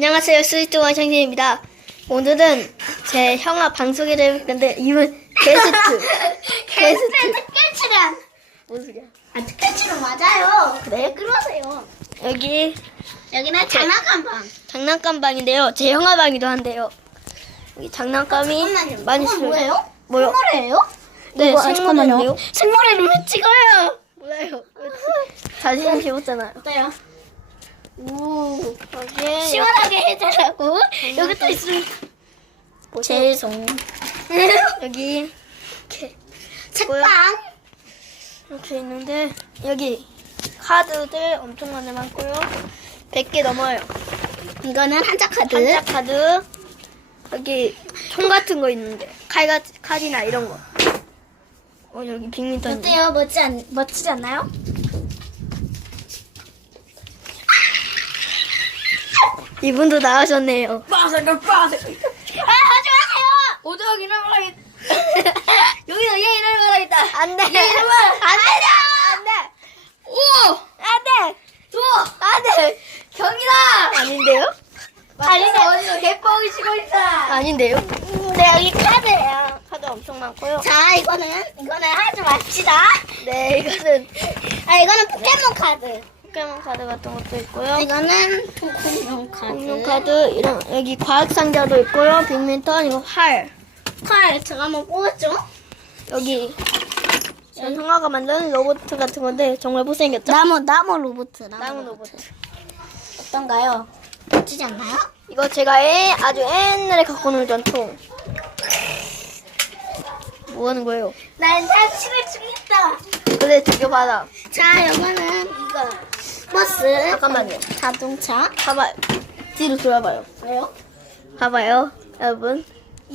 안녕하세요. 스위트원 형님입니다. 오늘은 제 형아 방송을 해볼 건데 이분 게스트. 게스트. 특별 출연. 뭔 소리야? 아 특별 출연 맞아요. 그래요? 그러세요. 여기 여기는 장난감 방. 장난감 방인데요. 제 형아 방이기도 한데요. 여기 장난감이 잠깐만요. 많이 이건 있어요. 뭐예요? 뭐요? 생물이에요? 네, 이거, 아, 생물인데요. 잠깐만요. 생물 이름 왜 찍어요? 몰라요. 자신 있었잖아요. 어때요? 오, 여기에 시원하게 해달라고. 여기 또 있습니다. 죄송. 여기 이렇게 책방. 이렇게 있는데 여기 카드들 엄청 많이 많고요. 100개 넘어요. 이거는 한자 카드. 한자 카드 여기 총 같은 거 있는데 칼 같, 칼이나 이런 거. 어 여기 빅민턴. 어때요? 멋지 않, 멋지지 않나요? 이분도 나오셨네요. 빠삭아 빠삭. 아 하지 마세요. 오도영 말하겠. 여기서 얘 이름 말하겠다. 안 돼. 얘 이름은 안 되죠. 안돼. 오. 안돼. 줘. 안돼. 경이다. 아닌데요? 아닌데 개뻥이 치고 있어. 아닌데요? 네 여기 카드예요. 카드 엄청 많고요. 자 이거는 이거는 하지 맙시다. 네 이거는 아 이거는 포켓몬 카드. 포켓몬 카드 같은 것도 있고요. 이거는 공룡 카드. 공룡 카드 이런 여기 과학 상자도 있고요. 빅민턴 이거 활 칼 제가 한번 뽑았죠. 여기 성화가 만든 로봇 같은 건데 정말 못생겼죠? 나무 나무 로봇. 나무, 나무 로봇. 어떤가요? 멋지지 않나요? 이거 제가 애- 아주 옛날에 갖고 놀던 총. 뭐 하는 거예요? 난 자신을 죽였다. 그래 죽여봐라. 자 이거는 이거 버스. 잠깐만요. 자동차. 봐봐요. 뒤로 돌아봐요. 왜요? 봐봐요, 여러분.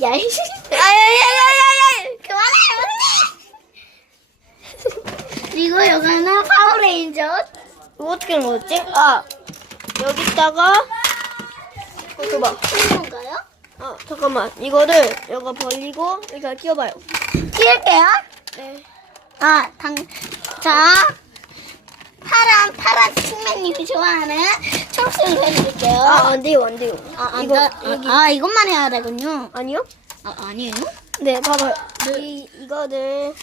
야 이. 아야야야야야! 그만해. 그리고 이거는 파워레인저. 이거 어떻게 먹었지? 아 여기다가 어, 줘봐. 이건가요? 아 잠깐만 이거를 여기가 벌리고 여기가 끼워봐요. 띄울게요. 네. 아, 당, 자, 파란, 파란 핑맨님이 좋아하는 청소를 해드릴게요. 아 안 돼요 안 돼요. 아, 이거 아, 여기 아, 이것만 해야 되군요. 아니요? 아, 아니에요? 네 봐봐요. 이 이거를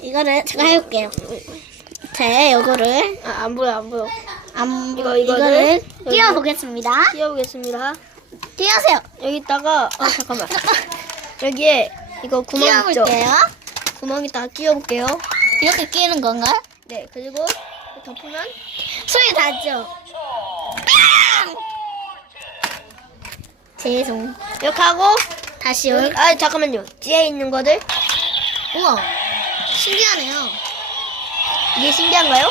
이거를 제가 해볼게요. 제 요거를, 아, 안 보여 안 보여. 안, 이거, 이거, 이거를 를 띄워보겠습니다. 끼워보겠습니다. 띄우세요. 여기다가 아 잠깐만 여기에 이거 구멍 있죠? 띄워볼게요. 구멍에다가 끼워볼게요. 이렇게 끼는 건가요? 네 그리고 덮으면 소리 나죠? 죄송. 이렇게 하고 다시 여기. 아 잠깐만요 뒤에 있는 거들 우와. 신기하네요. 이게 신기한가요?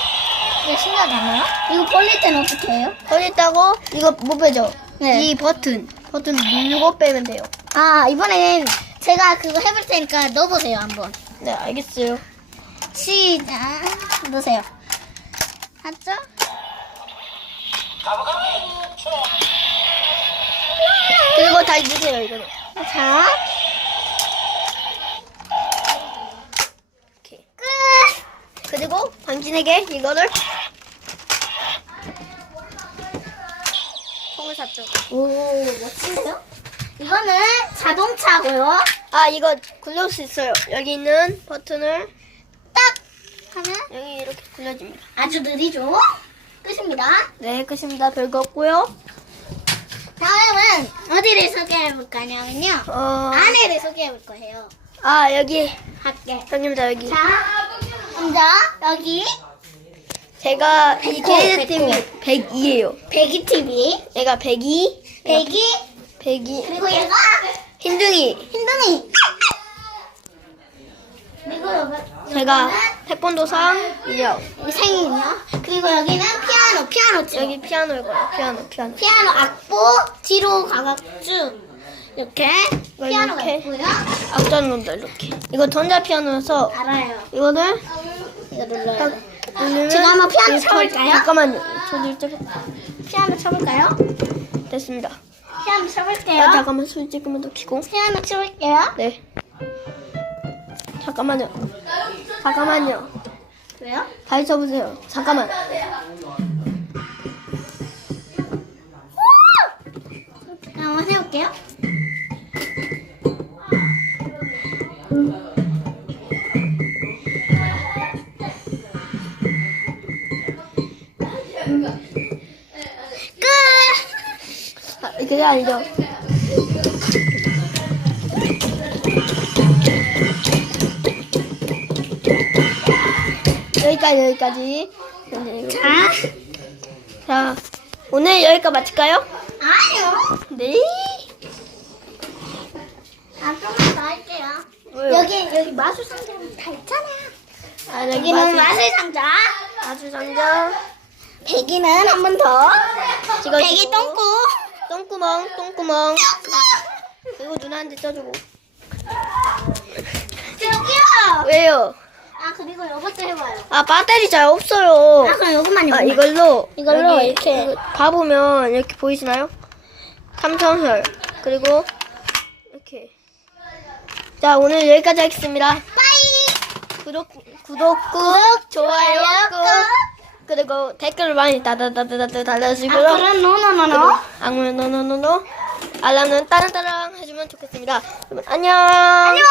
이거 신기하지 않아요? 이거 벌릴 때는 어떻게 해요? 거기다고 이거 못 빼죠? 네. 이 버튼 버튼 누르고 빼면 돼요. 아 이번엔 제가 그거 해볼 테니까 넣어보세요 한번 네 알겠어요. 시작 넣으세요 맞죠? 그리고 다시 넣으세요 이거는. 자. 끝! 그리고 당신에게 이거를 총을 샀죠. 오 멋진데요? 이거는 자동차고요 아 이거 굴릴 수 있어요. 여기 있는 버튼을 딱 하면 여기 이렇게 굴려줍니다. 아주 느리죠? 끝입니다. 네 끝입니다. 별거 없고요. 다음은 어디를 소개해 볼 거냐면요. 어, 아내를 소개해 볼 거예요. 아 여기. 할게 형님 자 여기. 자 먼저 여기 제가 이 백호, 게스트팀이 102예요. 배기 TV 얘가 102, 배기 102 그리고 얘가 흰둥이. 흰둥이. 그리고 여기 제가 태권도상 인형 여기 생이요. 그리고 여기는 피아노, 피아노 쪽. 여기 피아노일 거예요. 피아노 피아노. 피아노 악보 뒤로 가각 쭉 이렇게 이거 피아노가 이렇게. 있고요. 건다 이렇게. 이거 전자 피아노여서 알아요. 이거를 이거 눌러야 딱 돼. 누르면 제가 한번 피아노 이렇게- 쳐볼까요? 잠깐만요. 저도 좀 피아노 쳐볼까요? 됐습니다. 피아노 쳐볼게요. 아, 잠깐만 소리 조금만 더 키고. 피아노 쳐볼게요. 네. 잠깐만요. 잠깐만요. 왜요? 다시 쳐보세요. 잠깐만. 할게요. 끝! 아, 그게 아니죠. 여기까지 여기까지. 네, 자, 자 오늘 여기까지 마칠까요? 아니요. 네. 아, 조금만 더 할게요. 왜요? 여기, 여기 마술 상자는 다 있잖아요. 아, 여기 여기는 마술- 상자. 마술 상자. 배기는 한 번 더. 찍어주고. 배기 똥꼬. 똥구멍 똥구멍. 그리고 누나한테 써주고. 저기요. 왜요? 아, 그리고 이것도 해봐요. 아 배터리 잘 없어요. 아, 그럼 이것만 아 해봐요. 이걸로 이걸로 여기 이렇게. 이거 봐보면 이렇게 보이시나요? 삼성혈 그리고 이렇게 자 오늘 여기까지 하겠습니다. 빠이. 구독 구독 꾹 좋아요 꾹 그리고 댓글을 많이 다다다다다 달아주시고요. 아, 그럼 노노노노. 악물 노노노노 알람은 따랑따랑 해주면 좋겠습니다. 그러면 안녕. 안녕.